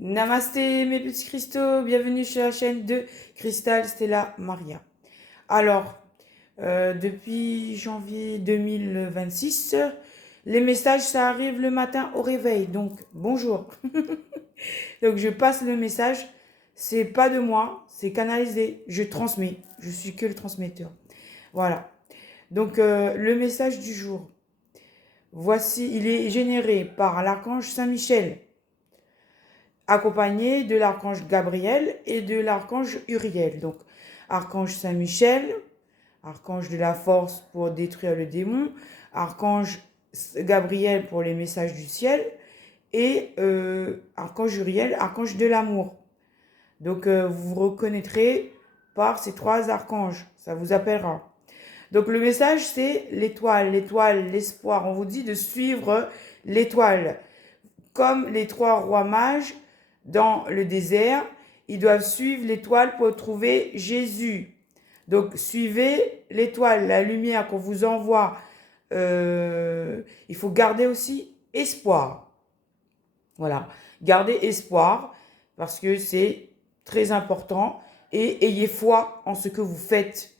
Namasté mes petits cristaux, bienvenue sur la chaîne de Cristal Stella Maria. Alors, depuis janvier 2026, les messages, ça arrive le matin au réveil, donc bonjour. Donc je passe le message, c'est pas de moi, c'est canalisé, je transmets, je suis que le transmetteur. Voilà, donc le message du jour, voici, il est généré par l'archange Saint-Michel, accompagné de l'archange Gabriel et de l'archange Uriel. Donc, archange Saint-Michel, archange de la force pour détruire le démon, archange Gabriel pour les messages du ciel, et archange Uriel, archange de l'amour. Donc, vous vous reconnaîtrez par ces trois archanges, ça vous appellera. Donc, le message, c'est l'étoile, l'espoir. On vous dit de suivre l'étoile. Comme les trois rois mages, dans le désert, ils doivent suivre l'étoile pour trouver Jésus. Donc, suivez l'étoile, la lumière qu'on vous envoie. Il faut garder aussi espoir. Voilà, gardez espoir parce que c'est très important et ayez foi en ce que vous faites.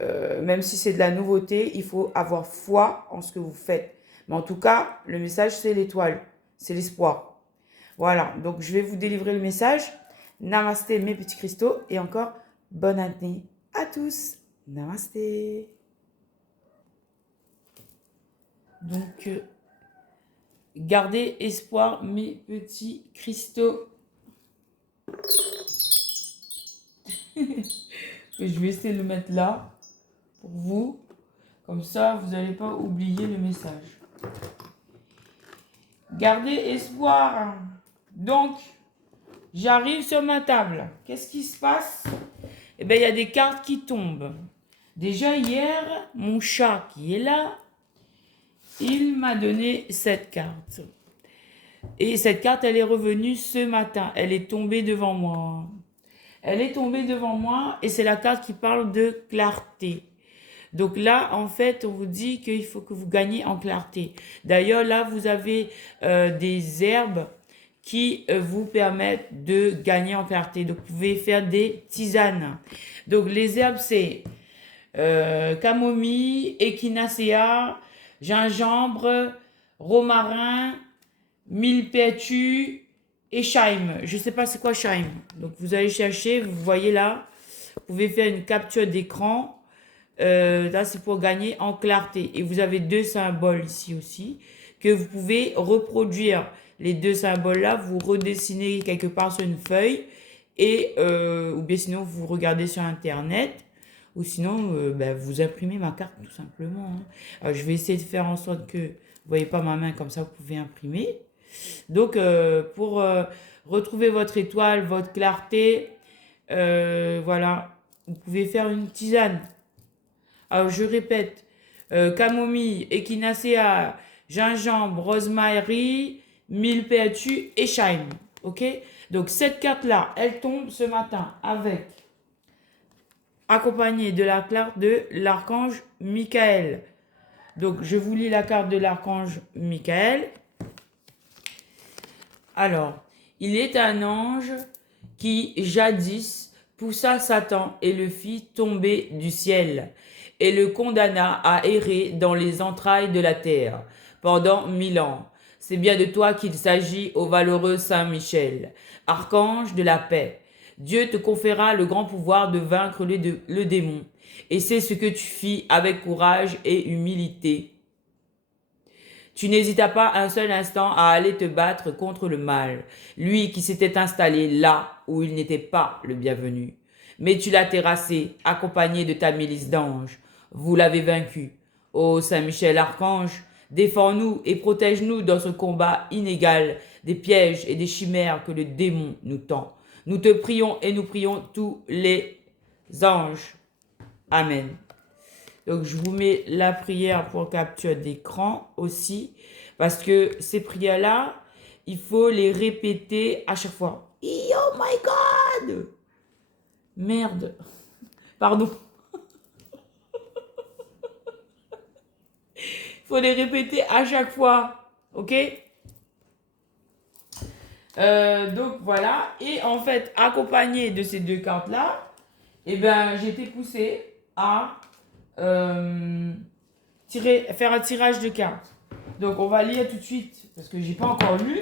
Même si c'est de la nouveauté, il faut avoir foi en ce que vous faites. Mais en tout cas, le message, c'est l'étoile, c'est l'espoir. Voilà, donc je vais vous délivrer le message. Namasté mes petits cristaux et encore bonne année à tous. Namasté. Donc, gardez espoir mes petits cristaux. Je vais essayer de le mettre là pour vous. Comme ça, vous n'allez pas oublier le message. Gardez espoir. Donc, j'arrive sur ma table. Qu'est-ce qui se passe? Eh bien, il y a des cartes qui tombent. Déjà hier, mon chat qui est là, il m'a donné cette carte. Et cette carte, elle est revenue ce matin. Elle est tombée devant moi. Elle est tombée devant moi et c'est la carte qui parle de clarté. Donc là, en fait, on vous dit qu'il faut que vous gagnez en clarté. D'ailleurs, là, vous avez des herbes qui vous permettent de gagner en clarté. Donc, vous pouvez faire des tisanes. Donc, les herbes, c'est camomille, echinacea, gingembre, romarin, millepertuis et thyme. Je ne sais pas c'est quoi thyme. Donc, vous allez chercher, vous voyez là, vous pouvez faire une capture d'écran. Là, c'est pour gagner en clarté. Et vous avez deux symboles ici aussi que vous pouvez reproduire. Les deux symboles-là, vous redessinez quelque part sur une feuille et ou bien sinon vous regardez sur Internet ou sinon vous imprimez ma carte tout simplement. Je vais essayer de faire en sorte que vous voyez pas ma main comme ça, vous pouvez imprimer. Donc, pour retrouver votre étoile, votre clarté, voilà, vous pouvez faire une tisane. Alors, je répète, camomille, echinacea, gingembre, rosemary, millepertuis et thyme. Ok? Donc, cette carte-là, elle tombe ce matin avec, accompagnée de la carte de l'archange Michael. Donc, je vous lis la carte de l'archange Michael. Alors, il est un ange qui, jadis, poussa Satan et le fit tomber du ciel, et le condamna à errer dans les entrailles de la terre pendant 1000 ans. C'est bien de toi qu'il s'agit, ô valeureux Saint Michel, archange de la paix. Dieu te conféra le grand pouvoir de vaincre le démon, et c'est ce que tu fis avec courage et humilité. Tu n'hésitas pas un seul instant à aller te battre contre le mal, lui qui s'était installé là où il n'était pas le bienvenu. Mais tu l'as terrassé, accompagné de ta milice d'anges. Vous l'avez vaincu. Ô Saint Michel Archange, défends-nous et protège-nous dans ce combat inégal des pièges et des chimères que le démon nous tend. Nous te prions et nous prions tous les anges. Amen. Donc, je vous mets la prière pour capture d'écran aussi. Parce que ces prières-là, il faut les répéter à chaque fois. Oh my God! Merde. Pardon. Il faut les répéter à chaque fois. Ok? Donc voilà. Et en fait, accompagné de ces deux cartes-là, eh ben, j'ai été poussée à faire un tirage de cartes. Donc on va lire tout de suite, parce que j'ai pas encore lu.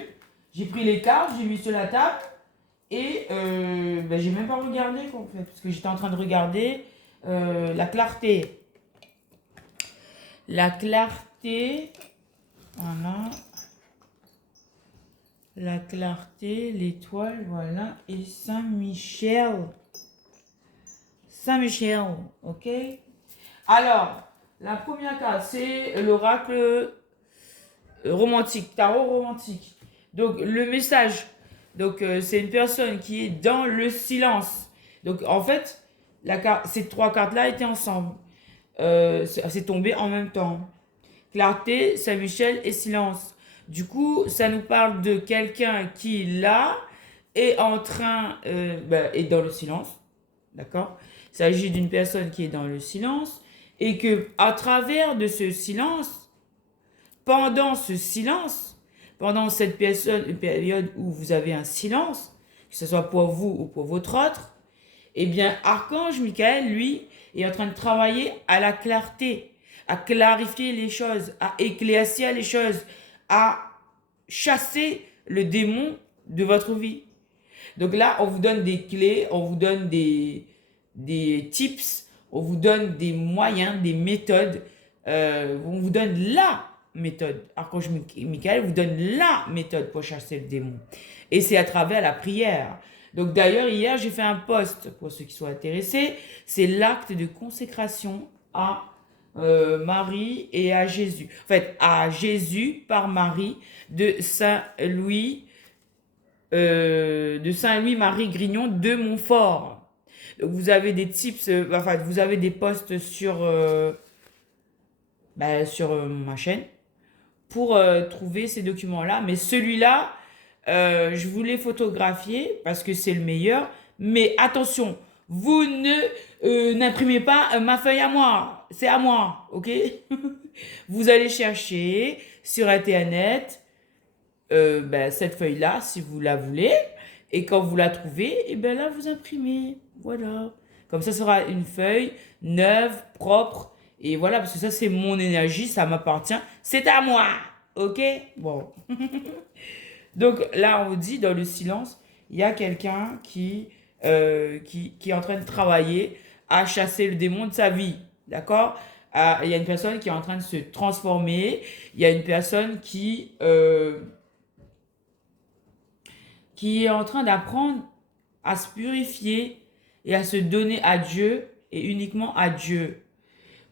J'ai pris les cartes, j'ai mis sur la table. Et ben, j'ai même pas regardé quoi, en fait, parce que j'étais en train de regarder la clarté. La clarté, voilà. La clarté, l'étoile, voilà. Et Saint-Michel. Saint-Michel, ok? Alors, la première carte, c'est l'oracle romantique, tarot romantique. Donc, le message, donc c'est une personne qui est dans le silence. Donc, en fait, ces trois cartes-là étaient ensemble. C'est tombé en même temps. Clarté, Saint-Michel et silence. Du coup, ça nous parle de quelqu'un qui, là, est en train, est dans le silence. D'accord? Il s'agit d'une personne qui est dans le silence et que, à travers de ce silence, pendant ce silence, pendant cette période où vous avez un silence, que ce soit pour vous ou pour votre autre, eh bien, Archange Michael, lui, est en train de travailler à la clarté, à clarifier les choses, à éclaircir les choses, à chasser le démon de votre vie. Donc là, on vous donne des clés, on vous donne des tips, on vous donne des moyens, des méthodes. On vous donne la méthode. Archange Michael vous donne la méthode pour chasser le démon. Et c'est à travers la prière. Donc d'ailleurs, hier, j'ai fait un post pour ceux qui sont intéressés. C'est l'acte de consécration à Marie et à Jésus. En fait, à Jésus par Marie de Saint-Louis Marie Grignon de Montfort. Donc vous avez des tips, vous avez des posts sur ma chaîne pour trouver ces documents-là. Mais celui-là, je voulais photographier parce que c'est le meilleur. Mais attention, vous ne n'imprimez pas ma feuille à moi. C'est à moi, ok? Vous allez chercher sur Internet cette feuille-là, si vous la voulez. Et quand vous la trouvez, et ben là, vous imprimez. Voilà. Comme ça sera une feuille neuve, propre. Et voilà, parce que ça, c'est mon énergie, ça m'appartient. C'est à moi. Ok? Bon. Donc là, on dit, dans le silence, il y a quelqu'un qui est en train de travailler à chasser le démon de sa vie. D'accord? Il y a une personne qui est en train de se transformer. Il y a une personne qui est en train d'apprendre à se purifier et à se donner à Dieu et uniquement à Dieu.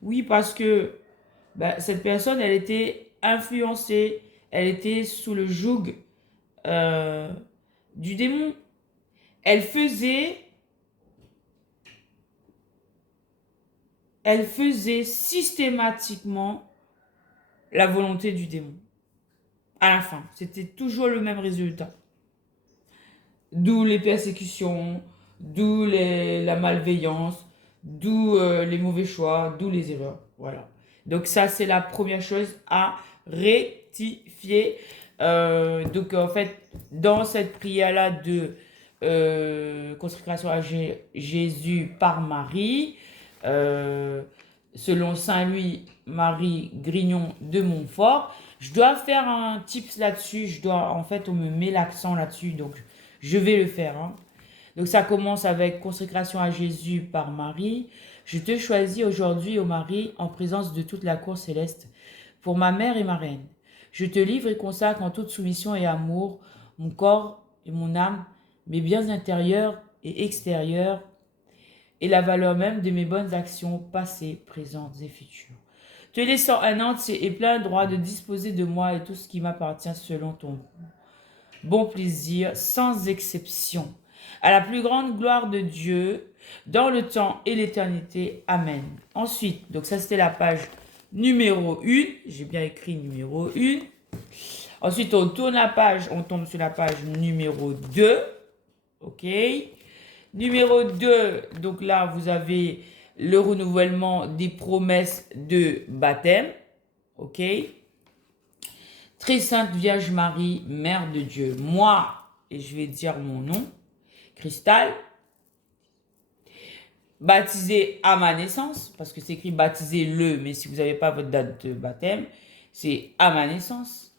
Oui, parce que cette personne, elle était influencée, elle était sous le joug du démon. Elle faisait systématiquement la volonté du démon. À la fin, c'était toujours le même résultat. D'où les persécutions, d'où la malveillance, d'où les mauvais choix, d'où les erreurs. Voilà. Donc ça, c'est la première chose à rectifier. Donc en fait, dans cette prière-là de consécration à Jésus par Marie, selon Saint-Louis Marie Grignon de Montfort, je dois faire un tips là-dessus. On me met l'accent là-dessus, donc je vais le faire. Hein. Donc ça commence avec consécration à Jésus par Marie. Je te choisis aujourd'hui, ô Marie, en présence de toute la cour céleste, pour ma mère et ma reine. Je te livre et consacre en toute soumission et amour mon corps et mon âme, mes biens intérieurs et extérieurs, et la valeur même de mes bonnes actions passées, présentes et futures. Te laissant un entier et plein droit de disposer de moi et tout ce qui m'appartient selon ton bon plaisir, sans exception, à la plus grande gloire de Dieu, dans le temps et l'éternité. Amen. Ensuite, donc ça c'était la page numéro 1, j'ai bien écrit numéro 1. Ensuite, on tourne la page, on tombe sur la page numéro 2, ok. Numéro 2, donc là, vous avez le renouvellement des promesses de baptême, ok. Très sainte Vierge Marie, Mère de Dieu, moi, et je vais dire mon nom, Cristal, baptisé à ma naissance, parce que c'est écrit baptisé le, mais si vous n'avez pas votre date de baptême, c'est à ma naissance.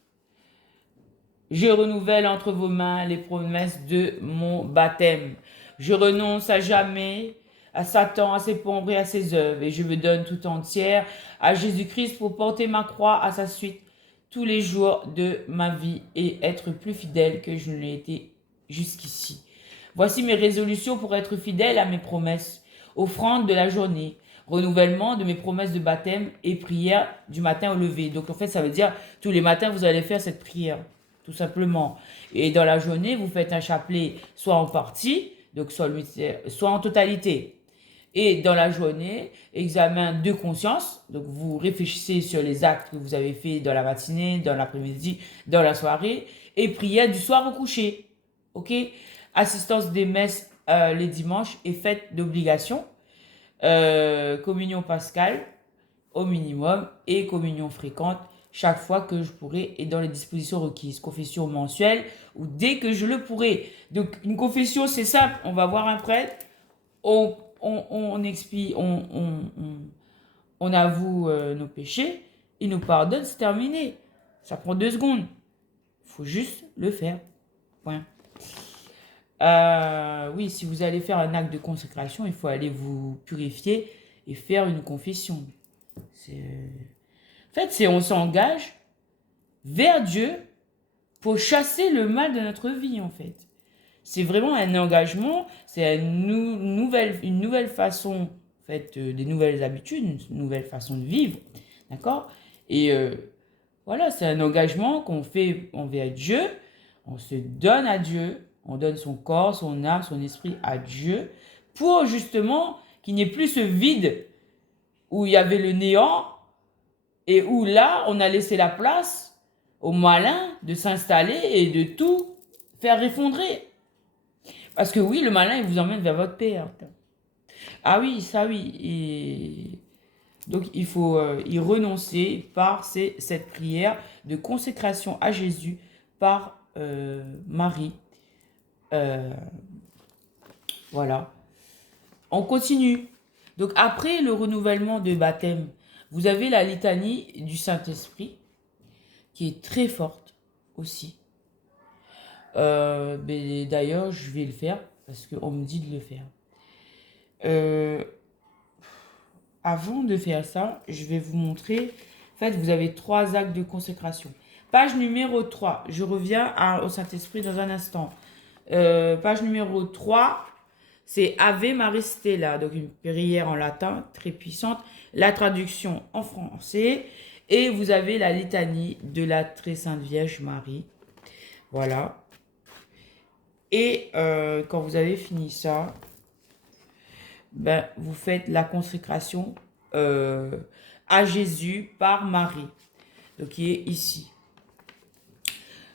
Je renouvelle entre vos mains les promesses de mon baptême. Je renonce à jamais à Satan, à ses pombres et à ses œuvres, et je me donne tout entière à Jésus-Christ pour porter ma croix à sa suite tous les jours de ma vie et être plus fidèle que je ne l'ai été jusqu'ici. Voici mes résolutions pour être fidèle à mes promesses. Offrande de la journée, renouvellement de mes promesses de baptême et prière du matin au lever. Donc en fait, ça veut dire tous les matins, vous allez faire cette prière, tout simplement. Et dans la journée, vous faites un chapelet soit en partie, donc soit en totalité. Et dans la journée, examen de conscience. Donc, vous réfléchissez sur les actes que vous avez faits dans la matinée, dans l'après-midi, dans la soirée. Et prière du soir au coucher. OK? Assistance des messes les dimanches et fête d'obligation. Communion pascale au minimum et communion fréquente chaque fois que je pourrai et dans les dispositions requises. Confession mensuelle ou dès que je le pourrai. Donc, une confession, c'est simple. On va voir un prêtre. On expie, on avoue nos péchés, il nous pardonne, c'est terminé. Ça prend 2 secondes. Il faut juste le faire. Point. Oui, si vous allez faire un acte de consécration, il faut aller vous purifier et faire une confession. En fait, on s'engage vers Dieu pour chasser le mal de notre vie, en fait. C'est vraiment un engagement, c'est une nouvelle façon, en fait, des nouvelles habitudes, une nouvelle façon de vivre, d'accord? Et voilà, c'est un engagement qu'on fait envers Dieu, on se donne à Dieu, on donne son corps, son âme, son esprit à Dieu, pour justement qu'il n'y ait plus ce vide où il y avait le néant, et où là, on a laissé la place au malin de s'installer et de tout faire effondrer. Parce que oui, le malin, il vous emmène vers votre perte. Ah oui, ça oui. Et donc, il faut y renoncer par cette prière de consécration à Jésus par Marie. Voilà. On continue. Donc, après le renouvellement de baptême, vous avez la litanie du Saint-Esprit qui est très forte aussi. Mais d'ailleurs, je vais le faire parce qu'on me dit de le faire. Avant de faire ça, je vais vous montrer. En fait, vous avez 3 actes de consécration. Page numéro 3. Je reviens au Saint-Esprit dans un instant. Page numéro 3, c'est Ave Maris Stella. Donc, une prière en latin très puissante. La traduction en français. Et vous avez la litanie de la Très Sainte Vierge Marie. Voilà. Et quand vous avez fini ça, ben, vous faites la consécration à Jésus par Marie, donc qui est ici.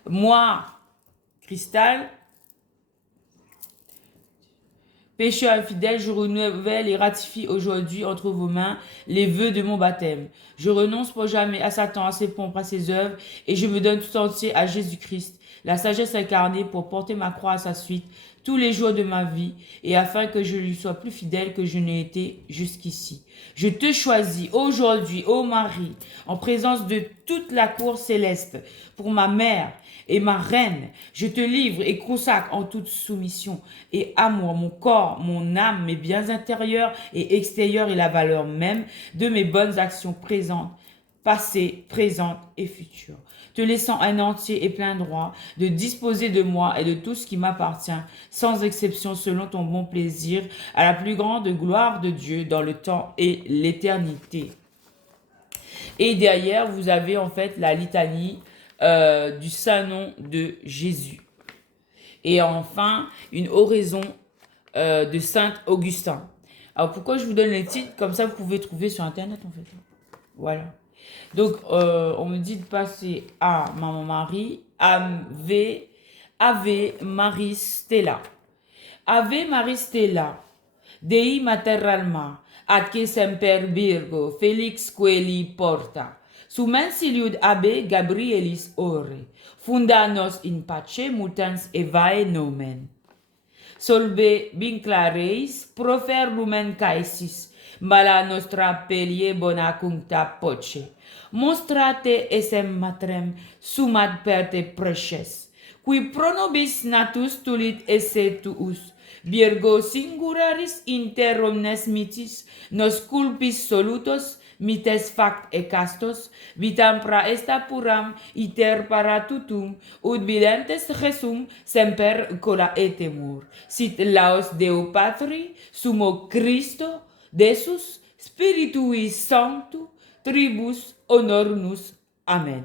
Moi, Cristal, pécheur infidèle, je renouvelle et ratifie aujourd'hui entre vos mains les vœux de mon baptême. Je renonce pour jamais à Satan, à ses pompes, à ses œuvres, et je me donne tout entier à Jésus-Christ, la sagesse incarnée pour porter ma croix à sa suite tous les jours de ma vie, et afin que je lui sois plus fidèle que je n'ai été jusqu'ici. Je te choisis aujourd'hui, ô Marie, en présence de toute la cour céleste, pour ma mère et ma reine. Je te livre et consacre en toute soumission et amour mon corps, mon âme, mes biens intérieurs et extérieurs et la valeur même de mes bonnes actions présentes, passées, présentes et futures, te laissant un entier et plein droit de disposer de moi et de tout ce qui m'appartient, sans exception selon ton bon plaisir, à la plus grande gloire de Dieu dans le temps et l'éternité. Et derrière, vous avez en fait la litanie du Saint-Nom de Jésus. Et enfin, une oraison de Saint Augustin. Alors pourquoi je vous donne les titres? Comme ça, vous pouvez trouver sur Internet en fait. Voilà. Donc, on me dit de passer à Maman Marie, Ave Maris Stella. Ave Maris Stella, Dei mater alma, ad que semper Virgo, Felix Coeli porta. Sumensiliud abe Gabrielis ore, funda nos in pace mutans evae nomen. Solve vinclareis profer lumen caesis, mala nostra pelie bona cuncta poce. Mostrate esem matrem sumat perte preces, qui pro nobis natus tulit esse tuus, Virgo singularis inter omnes mitis, nos culpis solutos, mites fact e castos, vitam praesta puram iter paratutum, ut videntes Jesum semper cola etemur. Sit laos Deo Patri, sumo Christo, Desus, Spiritui Sanctu, tribus honornus. Amen.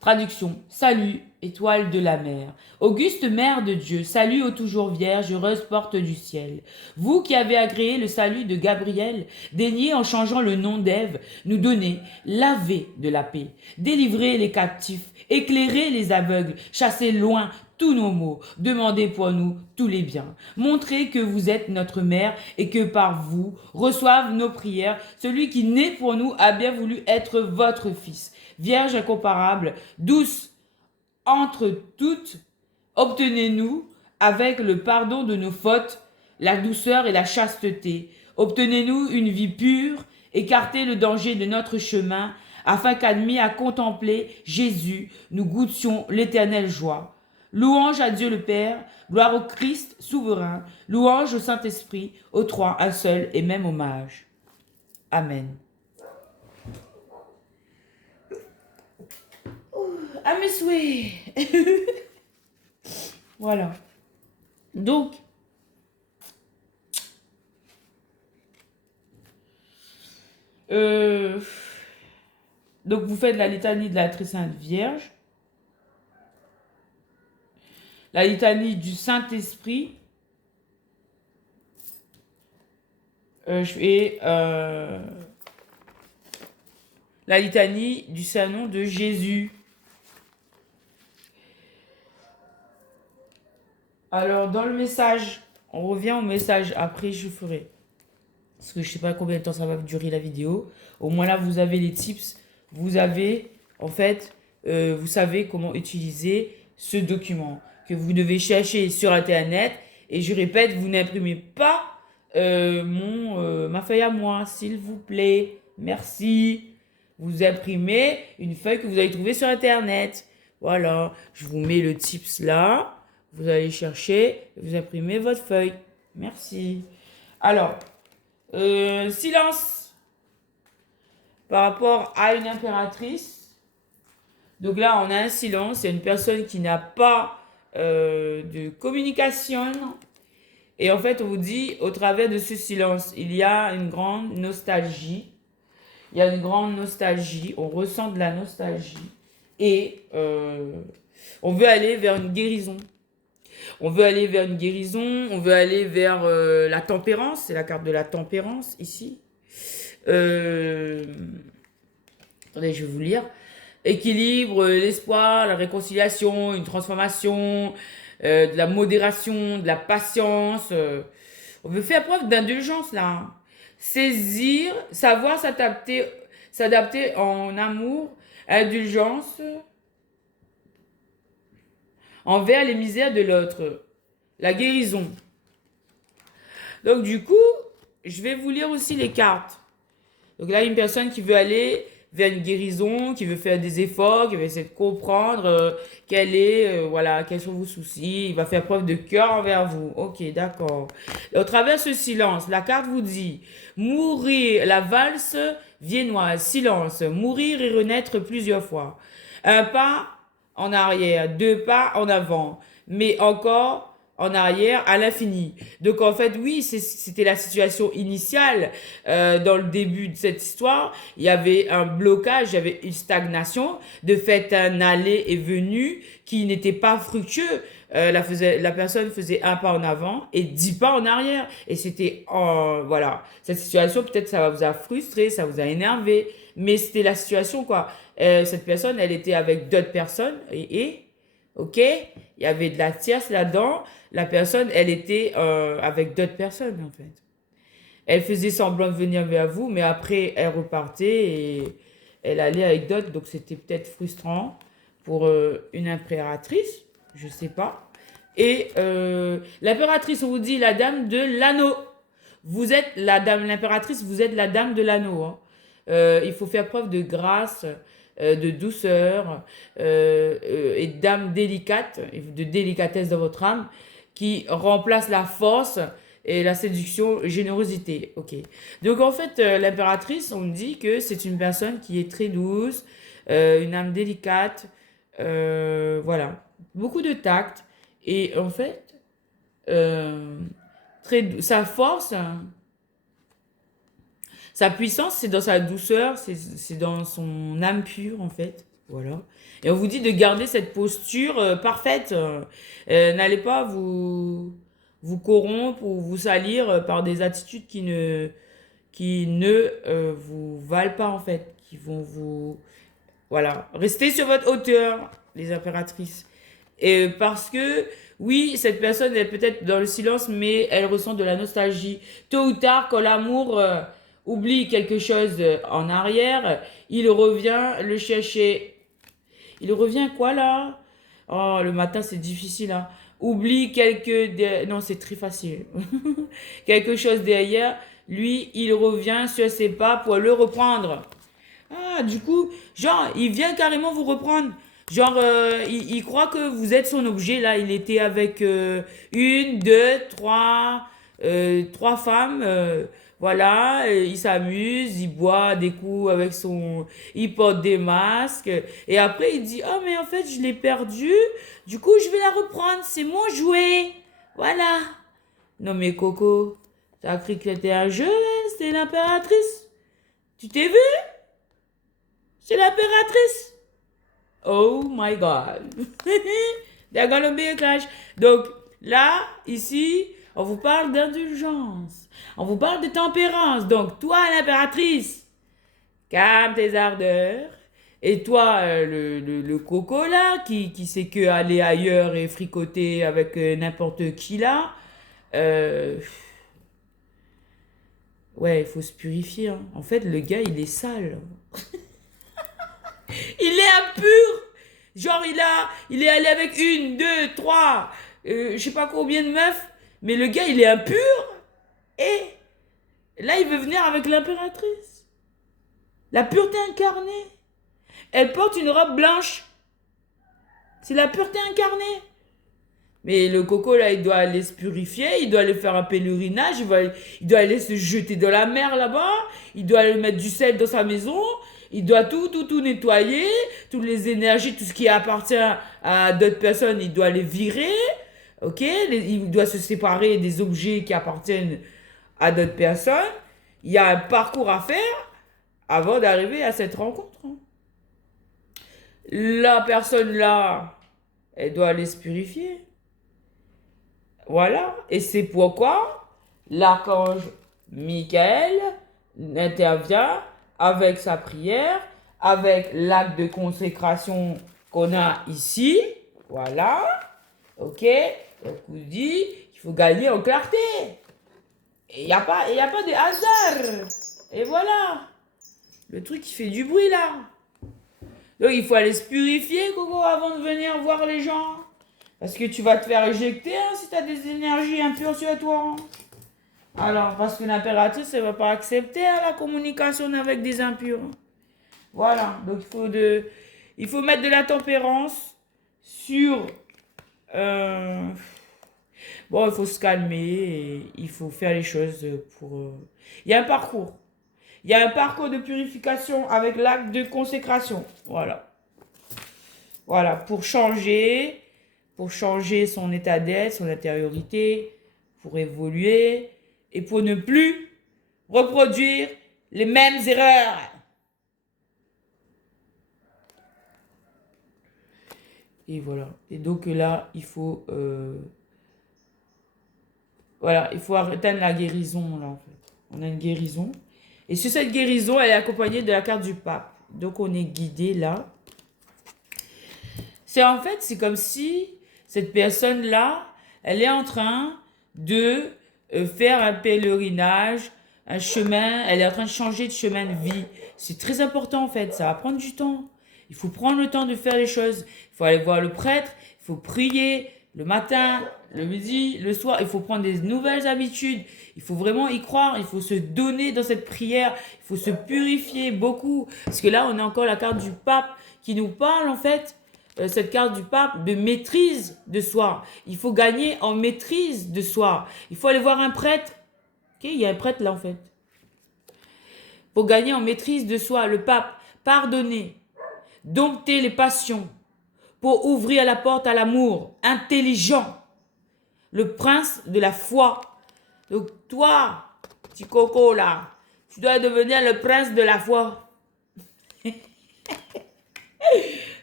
Traduction. Salut, étoile de la mer. Auguste Mère de Dieu, salut ô toujours Vierge, heureuse porte du ciel. Vous qui avez agréé le salut de Gabriel, daignez en changeant le nom d'Ève, nous donner l'Ave de la paix. Délivrez les captifs, éclairez les aveugles, chassez loin tous nos maux, demandez pour nous tous les biens. Montrez que vous êtes notre mère et que par vous reçoivent nos prières celui qui naît pour nous a bien voulu être votre fils. Vierge incomparable, douce entre toutes, obtenez-nous, avec le pardon de nos fautes, la douceur et la chasteté. Obtenez-nous une vie pure, écartez le danger de notre chemin, afin qu'admis à contempler Jésus, nous goûtions l'éternelle joie. Louange à Dieu le Père, gloire au Christ souverain, louange au Saint-Esprit, aux trois, un seul et même hommage. Amen. À mes souhaits. Voilà. Donc, vous faites la litanie de la Très Sainte Vierge, la litanie du Saint-Esprit, je fais la litanie du Saint-Nom de Jésus. Alors, dans le message, on revient au message. Après, je ferai. Parce que je ne sais pas combien de temps ça va durer la vidéo. Au moins là, vous avez les tips. Vous avez, en fait, vous savez comment utiliser ce document que vous devez chercher sur Internet. Et je répète, vous n'imprimez pas ma feuille à moi, s'il vous plaît. Merci. Vous imprimez une feuille que vous allez trouver sur Internet. Voilà. Je vous mets le tips là. Vous allez chercher, vous imprimez votre feuille. Merci. Alors, silence par rapport à une impératrice. Donc là, on a un silence. Il y a une personne qui n'a pas de communication. Et en fait, on vous dit, au travers de ce silence, il y a une grande nostalgie. Il y a une grande nostalgie. On ressent de la nostalgie. Et on veut aller vers une guérison. On veut aller vers une guérison, on veut aller vers la tempérance, c'est la carte de la tempérance ici. Attendez, je vais vous lire. Équilibre, l'espoir, la réconciliation, une transformation, de la modération, de la patience. On veut faire preuve d'indulgence là. Hein. Saisir, savoir s'adapter en amour, indulgence. Envers les misères de l'autre. La guérison. Donc, du coup, je vais vous lire aussi les cartes. Donc là, une personne qui veut aller vers une guérison, qui veut faire des efforts, qui veut essayer de comprendre quels sont vos soucis. Il va faire preuve de cœur envers vous. Ok, d'accord. Au travers ce silence, la carte vous dit mourir, la valse viennoise, silence, mourir et renaître plusieurs fois. Un pas en arrière, 2 pas en avant, mais encore en arrière à l'infini. Donc en fait, oui, c'était la situation initiale dans le début de cette histoire. Il y avait un blocage, il y avait une stagnation, de fait un aller et venu qui n'était pas fructueux. La personne faisait 1 pas en avant et 10 pas en arrière. Et c'était, voilà, cette situation, peut-être ça vous a frustré, ça vous a énervé, mais c'était la situation, quoi. Cette personne, elle était avec d'autres personnes ok, il y avait de la tierce là-dedans. La personne, elle était avec d'autres personnes, en fait. Elle faisait semblant de venir vers vous, mais après, elle repartait et elle allait avec d'autres, donc c'était peut-être frustrant pour une impératrice, je sais pas. Et l'impératrice, on vous dit la dame de l'anneau. Vous êtes la dame, l'impératrice, vous êtes la dame de l'anneau, hein. Il faut faire preuve de grâce, de douceur et d'âme délicate, et de délicatesse dans votre âme, qui remplace la force et la séduction, générosité. Ok. Donc en fait, l'impératrice, on me dit que c'est une personne qui est très douce, une âme délicate, voilà, beaucoup de tact. Et en fait, euh, sa force, hein, sa puissance, c'est dans sa douceur, c'est dans son âme pure, en fait. Voilà. Et on vous dit de garder cette posture parfaite. N'allez pas vous corrompre ou vous salir par des attitudes qui ne vous valent pas, en fait. Qui vont vous... Voilà. Restez sur votre hauteur, les impératrices. Et parce que, oui, cette personne est peut-être dans le silence, mais elle ressent de la nostalgie. Tôt ou tard, quand l'amour oublie quelque chose en arrière, il revient le chercher. Il revient quoi là? Oh, le matin, c'est difficile, hein. Oublie Non, c'est très facile. Quelque chose derrière. Lui, il revient sur ses pas pour le reprendre. Ah, du coup, genre, il vient carrément vous reprendre. Genre, il croit que vous êtes son objet, là. Il était avec une, deux, trois femmes. Voilà, il s'amuse, il boit des coups avec son... Il porte des masques. Et après, il dit, oh, mais en fait, je l'ai perdu. Du coup, je vais la reprendre. C'est mon jouet. Voilà. Non, mais Coco, t'as cru que c'était un jeu, hein? C'était l'impératrice. Tu t'es vu? C'est l'impératrice. Oh my God. They're gonna be a clash. Donc là, ici, on vous parle d'indulgence. On vous parle de tempérance. Donc toi, l'impératrice, calme tes ardeurs. Et toi, le coco là, qui sait que aller ailleurs et fricoter avec n'importe qui là, euh, ouais, il faut se purifier, hein. En fait, le gars, il est sale. Il est impur. Genre, il est allé avec une, deux, trois, je sais pas combien de meufs. Mais le gars, il est impur. Et là, il veut venir avec l'impératrice. La pureté incarnée. Elle porte une robe blanche. C'est la pureté incarnée. Mais le coco, là, il doit aller se purifier. Il doit aller faire un pèlerinage. Il doit aller se jeter dans la mer là-bas. Il doit aller mettre du sel dans sa maison. Il doit tout nettoyer, toutes les énergies, tout ce qui appartient à d'autres personnes, il doit les virer, ok? Il doit se séparer des objets qui appartiennent à d'autres personnes. Il y a un parcours à faire avant d'arriver à cette rencontre, hein. La personne là, elle doit aller se purifier. Voilà. Et c'est pourquoi l'archange Michael intervient avec sa prière, avec l'acte de consécration qu'on a ici. Voilà. Ok. Donc, on dit qu'il faut gagner en clarté. Et il n'y a pas de hasard. Et voilà. Le truc qui fait du bruit là. Donc, il faut aller se purifier, Coco, avant de venir voir les gens. Parce que tu vas te faire éjecter, hein, si tu as des énergies impures sur toi, hein. Alors, parce que l'impératrice, elle ne va pas accepter, hein, la communication avec des impurs. Voilà. Donc, il faut mettre de la tempérance sur... Bon, il faut se calmer et il faut faire les choses pour... Il y a un parcours. Il y a un parcours de purification avec l'acte de consécration. Voilà. Voilà. Pour changer son état d'être, son intériorité, pour évoluer et pour ne plus reproduire les mêmes erreurs. Et voilà. Et donc là, voilà, il faut atteindre la guérison, là, en fait. On a une guérison. Et sur cette guérison, elle est accompagnée de la carte du pape. Donc, on est guidé là. C'est comme si cette personne-là, elle est en train de faire un pèlerinage un chemin, elle est en train de changer de chemin de vie. C'est très important en fait, ça va prendre du temps. Il faut prendre le temps de faire les choses. Il faut aller voir le prêtre, il faut prier le matin, le midi, le soir. Il faut prendre des nouvelles habitudes. Il faut vraiment y croire, il faut se donner dans cette prière. Il faut se purifier beaucoup. Parce que là, on a encore la carte du pape qui nous parle en fait, cette carte du pape, de maîtrise de soi. Il faut gagner en maîtrise de soi. Il faut aller voir un prêtre. Ok, il y a un prêtre là en fait. Pour gagner en maîtrise de soi, le pape, pardonner, dompter les passions, pour ouvrir la porte à l'amour intelligent, le prince de la foi. Donc toi, petit coco là, tu dois devenir le prince de la foi.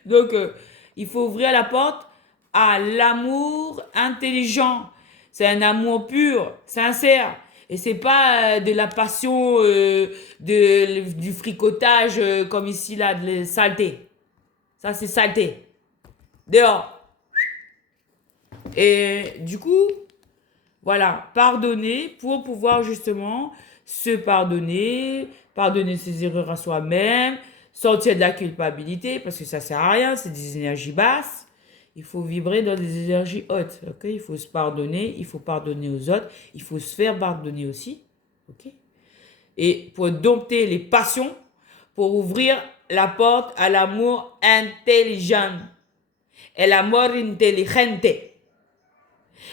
Donc il faut ouvrir la porte à l'amour intelligent. C'est un amour pur, sincère. Et c'est pas de la passion, du fricotage comme ici là, de la saleté. Ça c'est saleté. Dehors. Et du coup, voilà, pardonner pour pouvoir justement se pardonner, pardonner ses erreurs à soi-même, sortir de la culpabilité, parce que ça sert à rien, c'est des énergies basses. Il faut vibrer dans des énergies hautes, ok? Il faut se pardonner, il faut pardonner aux autres, il faut se faire pardonner aussi, ok? Et pour dompter les passions, pour ouvrir la porte à l'amour intelligent. El amor intelligente.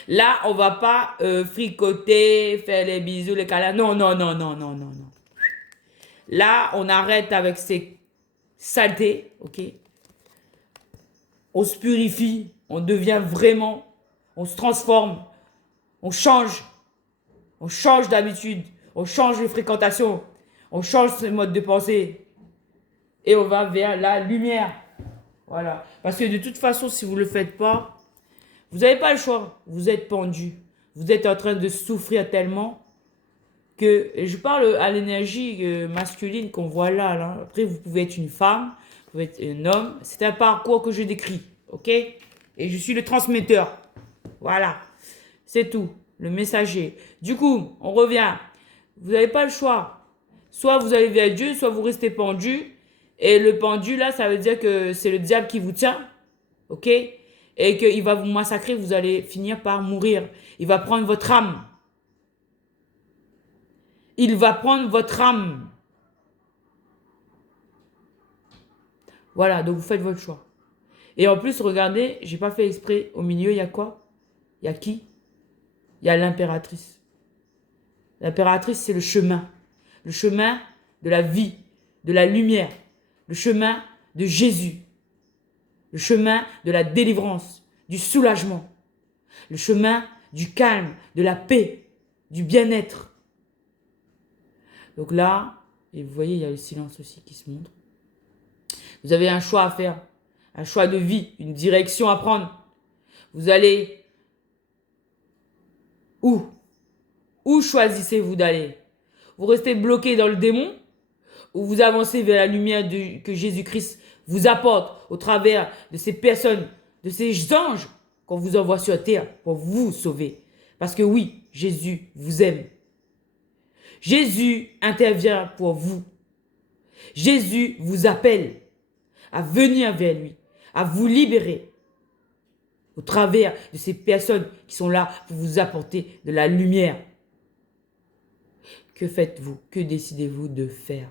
Là, on va pas fricoter, faire les bisous, les câlins. Non, non, non, non, non, non, non. Là, on arrête avec ces saletés, ok? On se purifie, on devient vraiment, on se transforme, on change d'habitude, on change de fréquentation, on change ce mode de pensée et on va vers la lumière. Voilà. Parce que de toute façon, si vous ne le faites pas, vous n'avez pas le choix. Vous êtes pendu. Vous êtes en train de souffrir tellement que je parle à l'énergie masculine qu'on voit là. Après, vous pouvez être une femme, vous pouvez être un homme. C'est un parcours que je décris. OK? Et je suis le transmetteur. Voilà. C'est tout. Le messager. Du coup, on revient. Vous n'avez pas le choix. Soit vous allez vers Dieu, soit vous restez pendu. Et le pendu, là, ça veut dire que c'est le diable qui vous tient. OK? Et qu'il va vous massacrer, vous allez finir par mourir. Il va prendre votre âme. Il va prendre votre âme. Voilà, donc vous faites votre choix. Et en plus, regardez, j'ai pas fait exprès, au milieu, il y a quoi? Il y a qui? Il y a l'impératrice. L'impératrice, c'est le chemin. Le chemin de la vie, de la lumière. Le chemin de Jésus. Le chemin de la délivrance, du soulagement. Le chemin du calme, de la paix, du bien-être. Donc là, et vous voyez, il y a le silence aussi qui se montre. Vous avez un choix à faire, un choix de vie, une direction à prendre. Vous allez où? Où choisissez-vous d'aller? Vous restez bloqué dans le démon ou vous avancez vers la lumière que Jésus-Christ vous apporte au travers de ces personnes, de ces anges qu'on vous envoie sur terre pour vous sauver? Parce que oui, Jésus vous aime. Jésus intervient pour vous. Jésus vous appelle à venir vers lui, à vous libérer au travers de ces personnes qui sont là pour vous apporter de la lumière. Que faites-vous? Que décidez-vous de faire?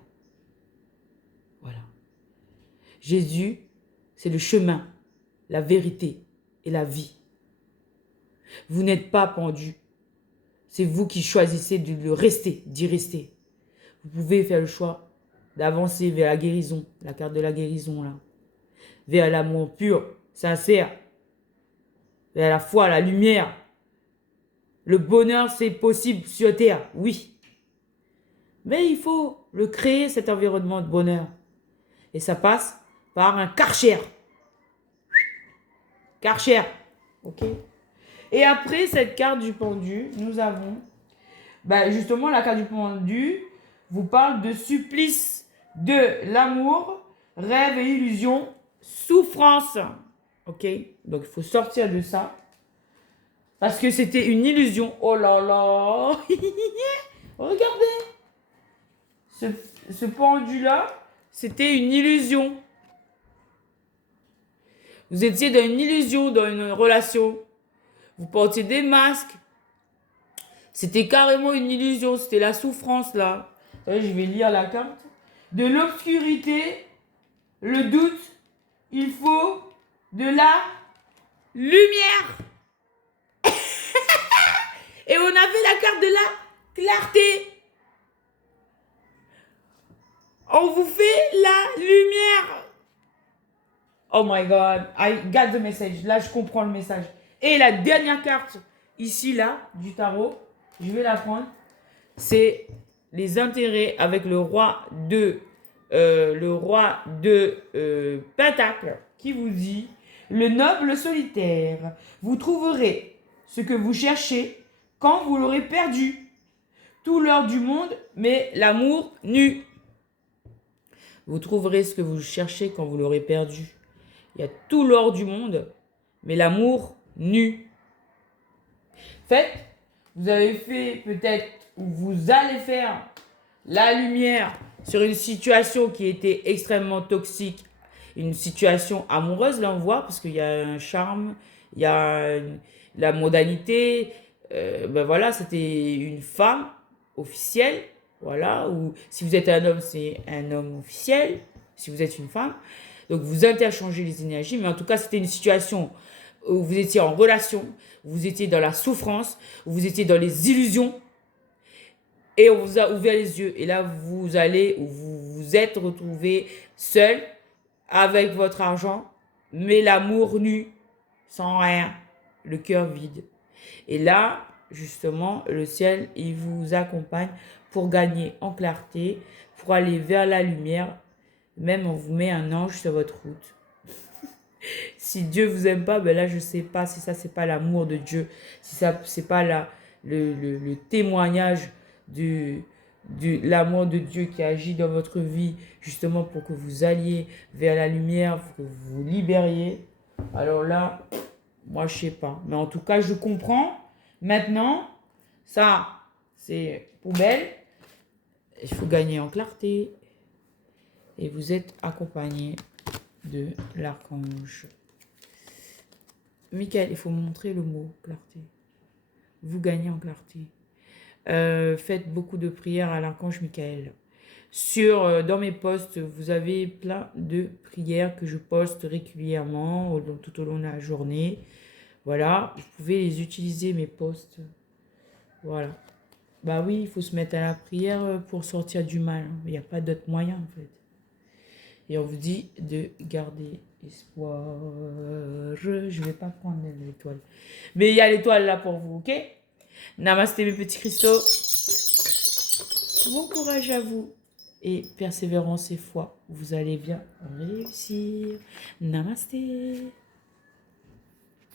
Voilà. Jésus, c'est le chemin, la vérité et la vie. Vous n'êtes pas pendu. C'est vous qui choisissez de le rester, d'y rester. Vous pouvez faire le choix d'avancer vers la guérison, la carte de la guérison là, vers l'amour pur, sincère, vers la foi, la lumière. Le bonheur, c'est possible sur terre, oui. Mais il faut le créer, cet environnement de bonheur. Et ça passe par un Karcher. Karcher, ok? Et après cette carte du pendu, nous avons, justement, la carte du pendu vous parle de supplice, de l'amour, rêve et illusion, souffrance. Ok? Donc, il faut sortir de ça. Parce que c'était une illusion. Oh là là! Regardez! ce, ce pendu-là, c'était une illusion. Vous étiez dans une illusion, dans une relation. Vous portiez des masques. C'était carrément une illusion. C'était la souffrance, là. Attendez, je vais lire la carte. De l'obscurité, le doute, il faut de la lumière. Et on avait la carte de la clarté. On vous fait la lumière. Oh my God, I got the message. Là, je comprends le message. Et la dernière carte, ici, là, du tarot, je vais la prendre. C'est les intérêts avec le roi de Pentacle qui vous dit: le noble solitaire, vous trouverez ce que vous cherchez quand vous l'aurez perdu. Tout l'or du monde, mais l'amour nu. Vous trouverez ce que vous cherchez quand vous l'aurez perdu. Il y a tout l'or du monde, mais l'amour nu. Faites, vous avez fait peut-être, ou vous allez faire la lumière sur une situation qui était extrêmement toxique, une situation amoureuse, là on voit, parce qu'il y a un charme, il y a la modalité, ben voilà, c'était une femme officielle, voilà, ou si vous êtes un homme, c'est un homme officiel, si vous êtes une femme. Donc vous interchangez les énergies, mais en tout cas c'était une situation où vous étiez en relation, vous étiez dans la souffrance, vous étiez dans les illusions, et on vous a ouvert les yeux. Et là vous allez, ou vous vous êtes retrouvé seul, avec votre argent, mais l'amour nu, sans rien, le cœur vide. Et là, justement, le ciel, il vous accompagne pour gagner en clarté, pour aller vers la lumière. Même on vous met un ange sur votre route. Si Dieu vous aime pas, ben là, je sais pas si ça, c'est pas l'amour de Dieu. Si ça, c'est pas le témoignage de l'amour de Dieu qui agit dans votre vie, justement pour que vous alliez vers la lumière, pour que vous vous libériez. Alors là, moi, je sais pas. Mais en tout cas, je comprends. Maintenant, ça, c'est poubelle. Il faut gagner en clarté. Et vous êtes accompagné de l'archange Michael. Il faut montrer le mot clarté. Vous gagnez en clarté. Faites beaucoup de prières à l'archange Michael. Dans mes posts, vous avez plein de prières que je poste régulièrement tout au long de la journée. Voilà, vous pouvez les utiliser, mes posts. Voilà. Bah oui, il faut se mettre à la prière pour sortir du mal. Il n'y a pas d'autre moyen, en fait. Et on vous dit de garder espoir. Je ne vais pas prendre l'étoile. Mais il y a l'étoile là pour vous, ok? Namasté, mes petits cristaux. Bon courage à vous. Et persévérance et foi. Vous allez bien réussir. Namasté.